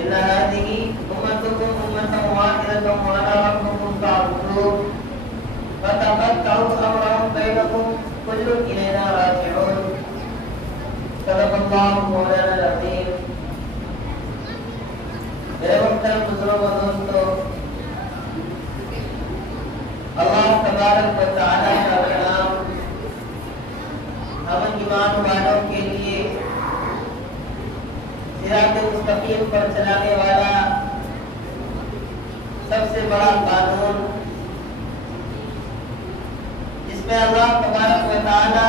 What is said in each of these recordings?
إن هذه أمتكم أمة واحدة وأنا ربكم فاعبدون فتقطعوا أمرهم بينكم كل إلينا راجعون صدق الله مولانا العظيم. میرے محترم بزرگوں و دوستوں، اللہ تبارک و تعالی کا کلام ہم ایمان والوں کے لیے صراط مستقیم پر چلانے والا سب سے بڑا قانون، جس میں اللہ تبارک و تعالی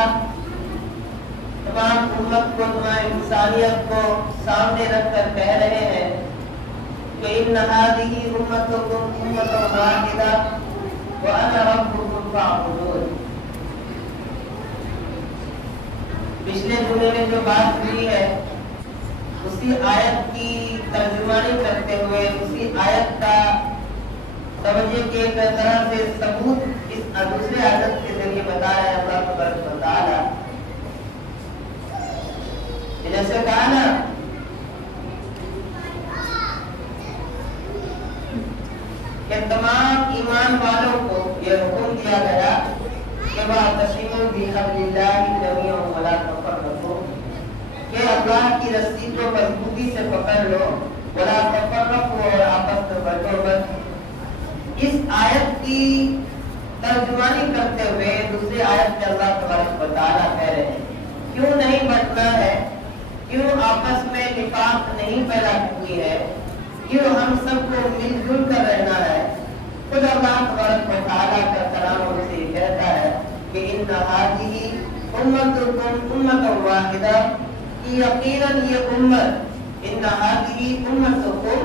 تمام امت کو، تمام انسانیت کو سامنے رکھ کر کہہ رہے ہیں کہ ان هذه امتكم امة واحدة وانا ربكم فاعبدون. پچھلے جملے میں جو بات ہوئی ہے اسی آیت کی ترجمانی کرتے ہوئے اسی آیت کا سمجھے کہ ایک طرح سے ثبوت اس دوسرے آیت کے ذریعے بتا رہے ہیں اللہ تبارک و تعالی. جیسے کہا نا کہ تمام ایمان والوں کو یہ حکم دیا گیا کہ واعتصموا بحبل اللہ جميعا ولا تفرقوا، کہ اللہ کی رسی کو مضبوطی سے پکڑ لو، ولا تفرقوا، اور آپس میں بٹو مت. اس آیت کی ترجمانی کرتے ہوئے دوسری آیت میں اللہ تبارک و تعالیٰ کہہ رہے ہیں کیوں نہیں بٹنا ہے، کیوں آپس میں نفاق نہیں پیدا ہوئی ہے، کیوں ہم سب کو مل جل کر رہنا ہے. خود اللہ تبارک و تعالیٰ کا کلام ہم سے کہتا ہے کہ ان هذه امتكم امة واحدة، کہ یقیناً یہ امت، ان هذه امتكم،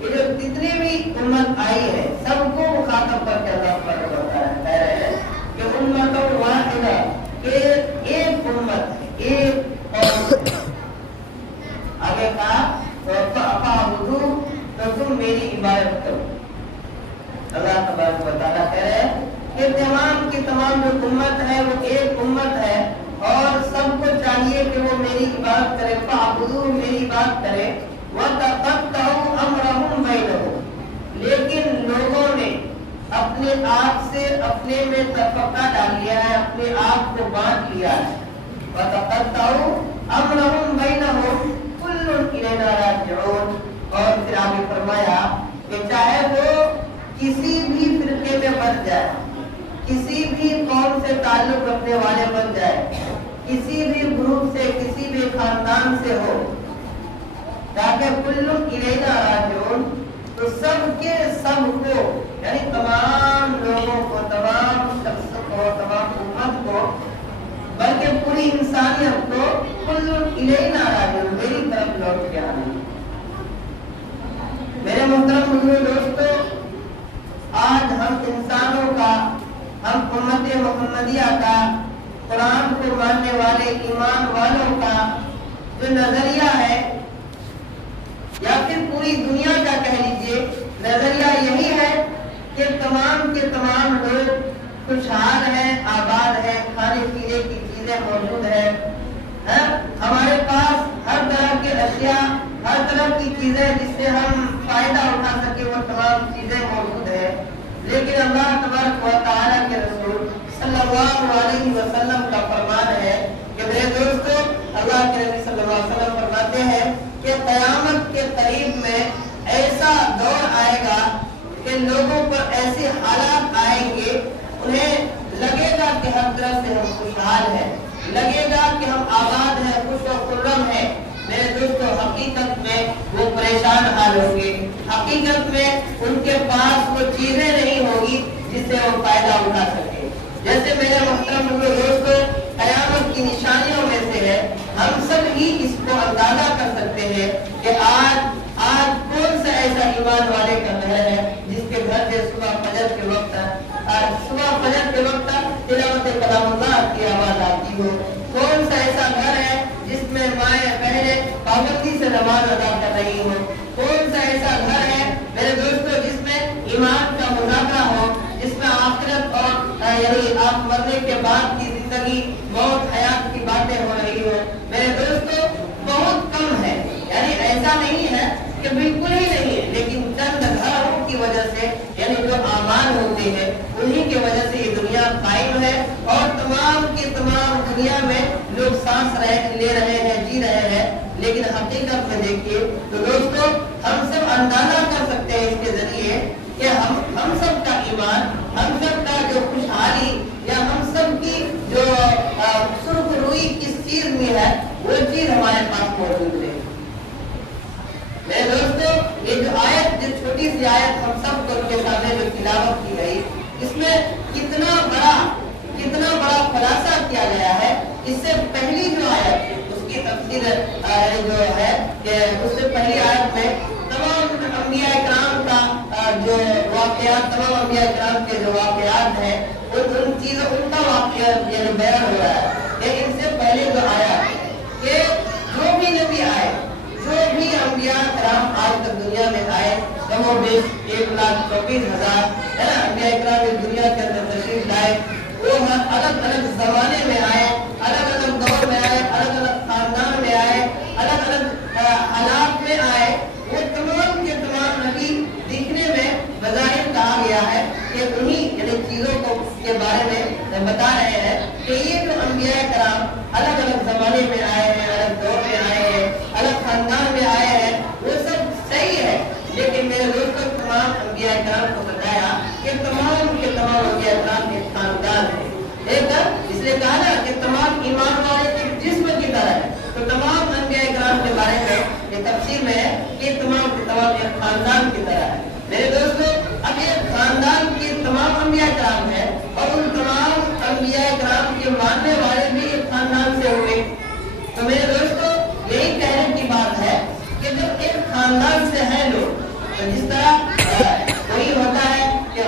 یہ جو جتنی بھی امت آئی ہے سب کو مخاطب کر کے اللہ تبارک و تعالیٰ کہہ رہے ہیں کہ امة واحدة، کہ ایک امت ہے، ایک قوم. آگے کہا فاعبدوا، تو تم میری عبادت کرو. اللہ تبارک و تعالیٰ کہہ رہے ہیں کہ تمام کی تمام جو امت ہے وہ ایک امت ہے اور سب کو چاہیے کہ وہ میری عبادت کرے. فاعبدوا، میری عبادت کرے. وتقطعوا امرهم بینہم، لیکن لوگوں نے اپنے آپ سے اپنے میں تفرقہ ڈال لیا ہے، اپنے آپ کو بانٹ لیا ہے. وتقطعوا امرهم بینہم کل الینا راجعون. اور پھر آگے فرمایا کہ چاہے وہ کسی بھی فرقے میں بن جائے، کسی بھی قوم سے تعلق رکھنے والے بن جائے، کسی بھی گروپ سے، کسی بھی خاندان سے ہو، تاکہ کل الینا راجعون، تو سب کے سب کو، یعنی تمام لوگوں کو، تمام شخص کو، تمام امت کو، بلکہ پوری انسانیت کو کل الینا راجعون، میری طرف لوٹ کے آنا. میرے محترم بزرگ دوستو، آج ہم انسانوں کا، ہم امت محمدیہ کا، قرآن کو ماننے والے ایمان والوں کا جو نظریہ ہے، یا پھر پوری دنیا کا کہہ لیجئے نظریہ، یہی ہے کہ تمام کے تمام لوگ خوشحال ہیں، آباد ہیں، کھانے پینے کی چیزیں موجود ہیں، ہمارے پاس ہر طرح کے اشیاء، ہر طرح کی چیزیں جس سے ہم فائدہ اٹھا سکے وہ تمام چیزیں موجود ہیں. لیکن اللہ تبارک و تعالیٰ کے رسول صلی اللہ علیہ وسلم کا فرمان ہے کہ میرے دوستو، اللہ کے نبی صلی اللہ علیہ وسلم فرماتے ہیں کہ قیامت کے قریب میں ایسا دور آئے گا کہ لوگوں پر ایسے حالات آئیں گے، انہیں لگے گا کہ ہر طرح سے ہم خوشحال ہیں، لگے گا کہ ہم آباد ہیں، خوش و خرم ہیں. میرے دوستو، حقیقت میں وہ پریشان حال ہوں گے، حقیقت میں ان کے پاس وہ چیزیں نہیں ہوگی جس سے وہ فائدہ اٹھا سکے. جیسے میرے محترم دوستو، قیامت کی نشانیوں میں سے ہے، ہم سب ہی اس کو اندازہ کر سکتے ہیں کہ آج کون سا ایسا ایمان والے کا گھر ہے جس کے گھر سے صبح فجر کے وقت تلاوت کلام اللہ کی آواز آتی ہو. کون سا ایسا گھر ہے جس میں مائیں بہنیں پابندی سے نماز ادا کر رہی ہو. کون سا ایسا گھر ہے میرے دوستو جس میں ایمان کا مذاکرہ ہو، جس میں آخرت اور یعنی آپ مرنے کے بعد کی زندگی، موت، حیات کی باتیں ہو رہی ہو. میرے دوستو، بہت کم ہے، یعنی ایسا نہیں ہے کہ بالکل सांस ले रहे हैं, जी रहे हैं, लेकिन हकीकत में देखिए तो दोस्तों हम सब अंदाजा कर सकते हैं इसके जरिए कि हम सब का ईमान, हम सब का जो खुशहाली या हम सब की जो सुरखरुई किस चीज में है, वो चीज हमारे पास मौजूद है। मेरे दोस्तों ये जो आयत, जो छोटी सी आयत हम सबको के सामने जो तिलावत की गई, इसमें कितना बड़ा खुलासा किया गया है। इससे पहली जो आयत उसकी तफसीर जो है कि उससे पहली आयत में तमाम अंबिया इकराम का जो वाक़यात, तमाम अंबिया इकराम के जो वाक़यात हैं उन चीज़ों उनका वाक़या यानी बयान हो रहा है। लेकिन इससे पहले जो आया कि जो भी नबी आए, जो भी अंबिया इकराम आज तक दुनिया में आए, कमोबेश 1,24,000 है ना अंबिया इकराम इस दुनिया के अंदर तशरीफ लाए। वो अलग अलग जमाने में आए, अलग अलग दौर में आए, अलग अलग खानदान में आए, अलग अलग हालात में आए। वो तमाम के तमाम नबी दिखने में बज़ाहिर कहा गया है कि उन्हीं यानी चीज़ों को के बारे में बता रहे हैं कि ये जो अंबिया कराम अलग अलग जमाने में आए हैं, अलग दौर में आए हैं, अलग खानदान में आए हैं, वो सब सही है। लेकिन मेरे दोस्तों तमाम अंबिया कराम को बताया कि तमाम के तमाम अंबिया कराम के खानदान है। इसलिए कहा ना कि तमाम ईमान वाले के जिस्म की तरह है। तो तमाम अंबिया कराम के बारे में ये तफसीर में है कि तमाम के तमाम एक खानदान की तरह है। मेरे दोस्तों अब ये खानदान के तमाम अंबिया कराम है और उन तमाम अंबिया कराम के मानने वाले भी एक खानदान से हुए। तो मेरे दोस्तों यही कहने की बात है कि जब एक खानदान से है लोग, तो जिस तरह वही होता है कि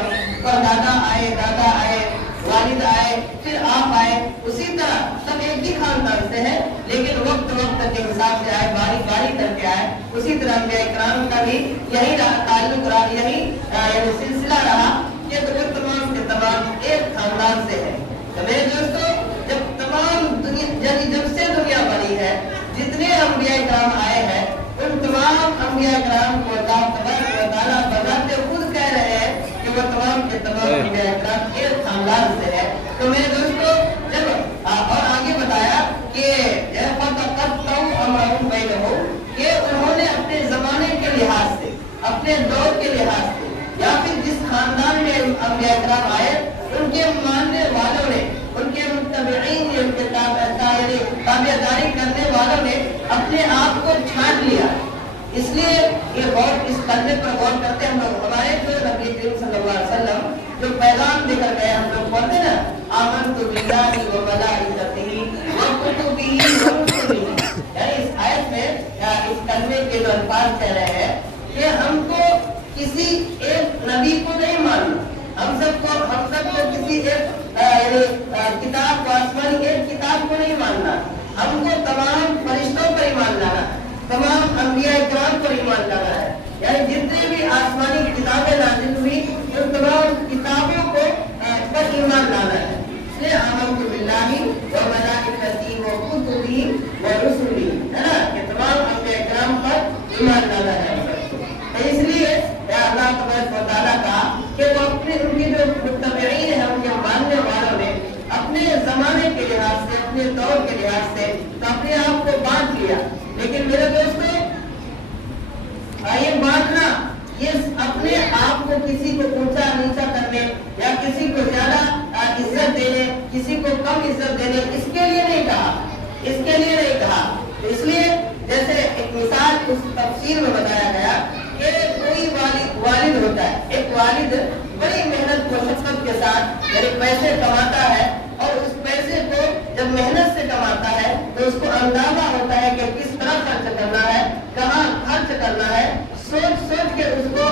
दादा आए, वालिद आए, फिर आप आए, उसी तरह सब एक ही खानदान से है, लेकिन वक्त के हिसाब से आए, बारी करके आए। उसी तरह अंबिया इकराम का भी यही ताल्लुक रहा, यही सिलसिला रहा कि तो तमाम के तमाम एक खानदान से है। तो मेरे दोस्तों जब तमाम दुनिया जब से दुनिया बनी है, जितने अंबिया इकराम आए हैं उन तमाम अंबिया इकराम को अल्लाह बताते खुद कह रहे हैं कि वो तमाम के तमाम अंबिया इकराम एक खानदान से है। तो मेरे दोस्तों जब और आगे बताया कि उन्होंने अपने जमाने के लिहाज से, अपने दौर के लिहाज से, या फिर जिस खानदान में अंबिया इकराम आए उनके मानने वालों ने, उनके मुत्तबईन, उनके ताबेदारी करने वालों ने अपने आप को छांट लिया। इसलिए ये गौर, इस करने पर गौर करते हम लोग, हमारे जो नबी करीम सल्लल्लाहु अलैहि वसल्लम जो पैगाम देकर गए, हम लोग पढ़ते ना आमनतु बिल्लाहि व मलाइकतिही व कुतुबिही व रुसुलिही, यानी इस आयत में इस कलमे के जो अल्फाज कह रहे हैं कि हमको किसी एक नबी को नहीं मानना, हम सबको किसी एक किताब को, आसमानी एक किताब को नहीं मानना, हमको तमाम फरिश्तों पर ईमान लाना, तमाम अंबिया इकराम पर ईमान लाना है। यानी जितनी भी आसमानी किताबें नाज़िल हुई उन तमाम किताबों को पर ईमान लाना है। इसलिए आमनतु बिल्लाहि व मलाइकतिही व कुतुबिही व रुसुलिही, है ना, कि तमाम अंबिया इकराम पर ईमान लाना है। तो इसलिए अल्लाह तबारक व तआला का कि वो अपने उनके जो मुत्तबईन हैं, उनके मानने वालों ने अपने जमाने के लिहाज से, अपने दौर के लिहाज से तो अपने आप को बांट लिया। लेकिन मेरे दोस्तों ये बांटना, ये अपने आप को किसी को ऊंचा नीचा करने या किसी को ज्यादा इज्जत देने, किसी को कम इज्जत देने, इसके लिए नहीं कहा, इसके लिए नहीं कहा। तो इसलिए जैसे एक मिसाल उस तफसीर में बताया गया कि कोई वालिद होता है, एक वालिद बड़ी मेहनत मशक्कत के साथ यानी पैसे कमाता है और उस पैसे को जब मेहनत से कमाता है तो उसको अंदाजा होता है कि किस तरह खर्च करना है, कहाँ खर्च करना है, सोच के उसको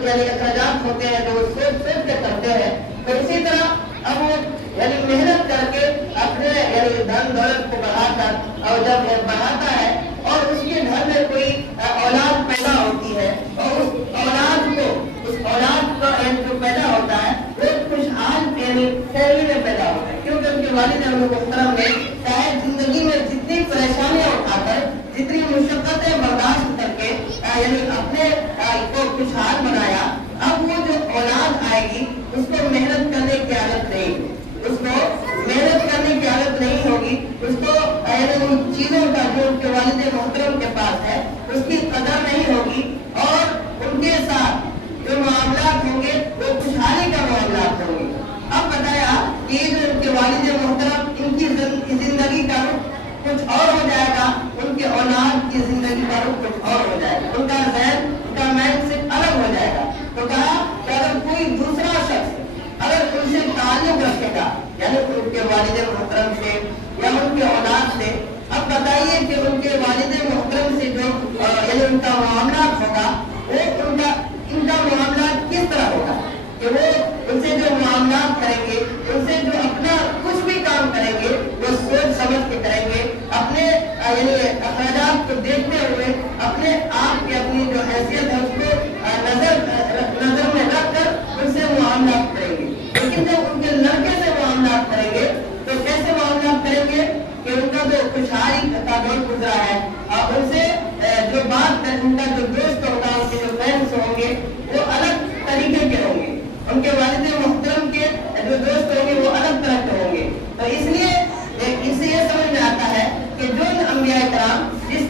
यानी अखराजात होते हैं जो सोच के करते हैं। तो इसी तरह अब वो यानी मेहनत करके अपने यानी धन दौलत को बढ़ाकर और जब बढ़ाता है और उसके घर में कोई औलाद पैदा होती है और उस औलाद का जो पैदा होता है वो खुशहाल फैमिली में पैदा होता है, क्योंकि उनके वालिद मुहतरम ने चाहे जिंदगी में जितनी परेशानियां उठाकर, जितनी मुशक्कतें बर्दाश्त करके यानी अपने को खुशहाल बनाया, अब वो जो औलाद आएगी उसको मेहनत करने की आदत नहीं, उसको मेहनत करने की आदत नहीं होगी, उसको उन चीजों का जो उनके वालिद मोहतरम के पास है उसकी कदर नहीं होगी और उनके साथ जो मामलात होंगे वो खुशहाली का मामलात होंगे। अब बताया कि जो उनके वालिद मोहतरम इनकी जिंदगी का रुख कुछ और हो जाएगा, उनके औलाद की जिंदगी का रुख कुछ और हो जाएगा, उनका ज़हन उनका माइंड से अलग हो जाएगा। तो कहा कि अगर कोई दूसरा शख्स अगर उनसे ताल्लुक रखेगा यानी उनके वालिद मोहतरम से या उनके औलाद से, अब बताइए कि उनके वालिद मोहतरम से जो यानी उनका मामला होगा वो इनका मामला किस तरह होगा कि वो उनसे जो मामला करेंगे, उनसे जो अपना कुछ भी काम करेंगे वो सोच समझ के करेंगे, अपने यानी अखराजात को देखते हुए अपने आप की अपनी जो हैसियत है उसको नजर में रखकर उनसे मामला करेंगे। लेकिन जब उनके लड़के से मामला करेंगे तो कैसे मामला करेंगे कि उनका जो खुशहाली का दौर गुजरा है और उनसे जो बात उनका जो दोस्त होगा, उनके जो फ्रेंड्स होंगे वो अलग तरीके के होंगे, उनके वालिद मोहतरम के जो दोस्त होंगे वो अलग तरह के होंगे। तो इसलिए इससे ये समझ में आता है कि जो अंबिया कराम जिस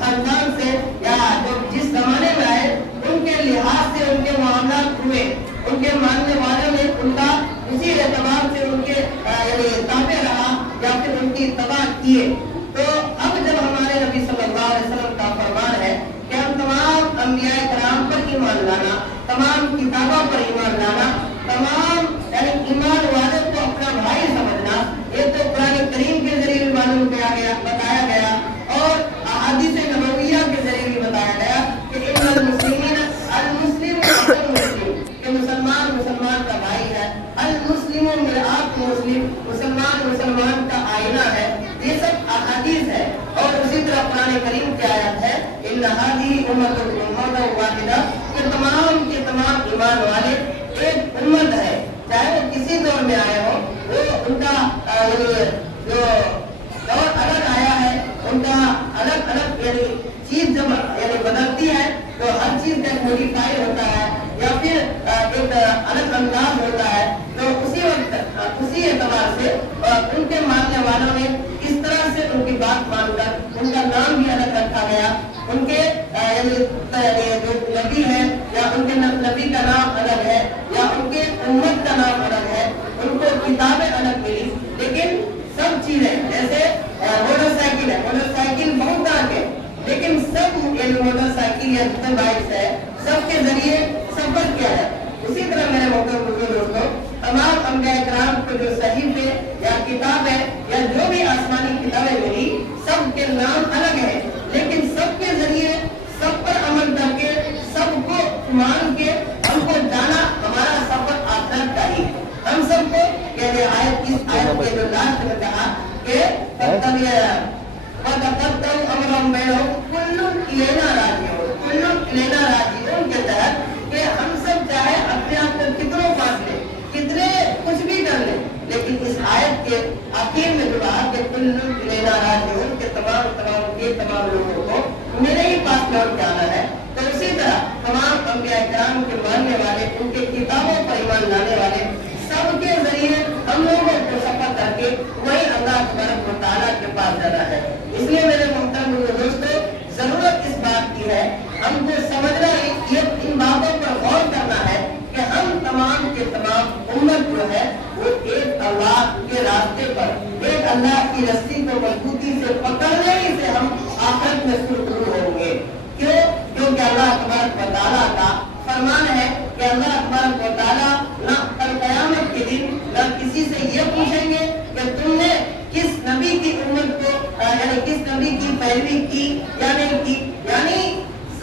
खानदान से या जो जिस जमाने में आए उनके लिहाज से उनके मामला हुए, उनके मानने वालों ने उनका उसी एतबार से उनके यानी ताबे रहा या फिर उनकी इत्तबा किए। तो अब जब हमारे नबी सल्लल्लाहु अलैहि वसल्लम का फरमान है कि हम तमाम अंबिया कराम पर ईमान लाना, तमाम किताबों पर ईमान लाना, तमाम यानी ईमान वालों को अपना भाई समझना, ये तो कुरान करीम के जरिए मालूम किया गया, बताया गया और अहादीस नबविया के जरिए भी बताया गया कि इन्नल मुस्लिमीन अल मुस्लिम अल मुस्लिम, कि मुसलमान मुसलमान का भाई है, अल मुस्लिम मिरआत मुस्लिम, मुसलमान मुसलमान का आईना है। ये सब अहादीस है और उसी तरह कुरान करीम की आयत है इन्ना हाज़िही उम्मतुन वाहिदा, कि तमाम के तमाम ईमान वाले एक उम्मत है, चाहे वो किसी दौर में आए हो, वो उनका जो दौर अलग आया है, उनका अलग अलग यानी चीज जब यानी बदलती है तो हर चीज का मॉडिफाई होता है या फिर एक अलग अंदाज होता है। तो उसी वक्त उसी एतबार से उनके मानने वालों ने इस तरह से उनकी बात मानकर उनका नाम भी अलग रखा गया, उनके जो नबी है या उनके नबी का नाम अलग है या उनके उम्मत का नाम अलग है, उनको किताबें अलग मिली, लेकिन सब चीजें जैसे मोटरसाइकिल है, मोटरसाइकिल बहुत तरह के, लेकिन सब मोटरसाइकिल या जितने बाइक्स है सबके जरिए सफर किया है। उसी तरह मेरे मोहतरम दोस्तों तमाम अंबिया कराम को जो सहीफे या किताब है या जो भी आसमानी किताबें मिली सबके नाम अलग है, लेकिन सबके जरिए सब पर अमल करके सबको मान के हमको जाना हमारा सफर आखिरत का ही। हम सबको इस आयत के जो लास्ट में कहा कि के तहत कि हम सब चाहे अपने आप को कितनों पास ले, कितने कुछ भी कर ले, लेकिन इस आयत के आखिर में जो कहा कि तमाम लोगों को मेरे ही पास लौट के आना है। तो उसी तरह तमाम अंबिया कराम के मानने वाले, उनके किताबों पर ईमान लाने वाले सबके जरिए हम लोगों को सफर करके वही अल्लाह तबारक व तआला के पास जाना है। इसलिए मेरे मोहतरम दोस्तों जरूरत इस बात की है, हमको समझना ये इन बातों पर गौर करना है कि हम तमाम के तमाम उम्मत जो है वो एक अल्लाह के रास्ते पर एक अल्लाह की रस्सी को मजबूती से पकड़ने ही से हम आखिरत में सुरखरू होंगे। क्यों? क्योंकि अल्लाह तबारक व तआला का फरमान है कि अल्लाह तबारक व तआला ना कल क़यामत के दिन ना किसी से ये पूछेंगे कि तुमने किस नबी की उम्मत को यानी किस नबी की पैरवी की या नहीं की, यानी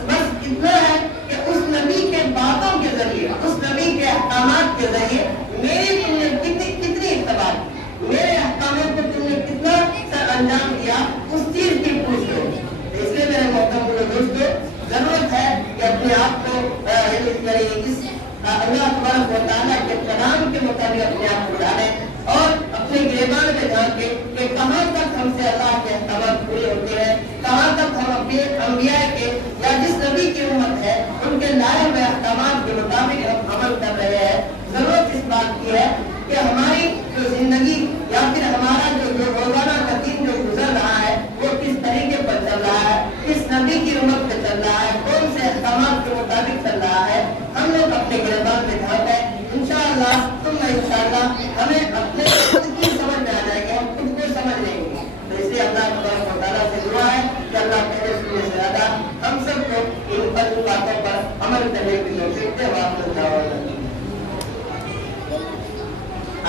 बस इतना है कि उस नबी के बातों के जरिए, उस नबी के अहकामात के जरिए मेरी तुमने कितनी इत्तबा की, मेरे अहकामों को तुमने कितना सर अंजाम दिया, उस चीज की पूछ लो। इसलिए मेरे मोहतरम दोस्तों जरूरत है कि अपने आप को इस अल्लाह तबारक व तआला के कलाम के मुताबिक अपने आप को डालें और अपने गिरबान में झांके कि कहाँ तक हमसे अल्लाह के अहकाम पूरे होते हैं, कहाँ तक हम अपने अंबिया के या जिस नबी की उम्मत है उनके लाए हुए अहकाम के मुताबिक हम अमल कर रहे हैं। जरूरत इस बात की है कि हमारी जो जिंदगी या फिर हमारा जो रोजाना का दिन जो गुजर रहा لہٰذا ہمیں اپنے خود کی سمجھ میں آ جائے گا، ہم خود کو سمجھ لیں گے. تو اس لیے اللہ تبارک و تعالیٰ سے دعا ہے کہ اللہ پہلے سننے سے زیادہ ہم سب کو ان باتوں پر عمل کرنے کی توفیق دے.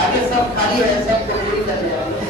آگے سب خالی ہے، سب کو پوری کر لیا.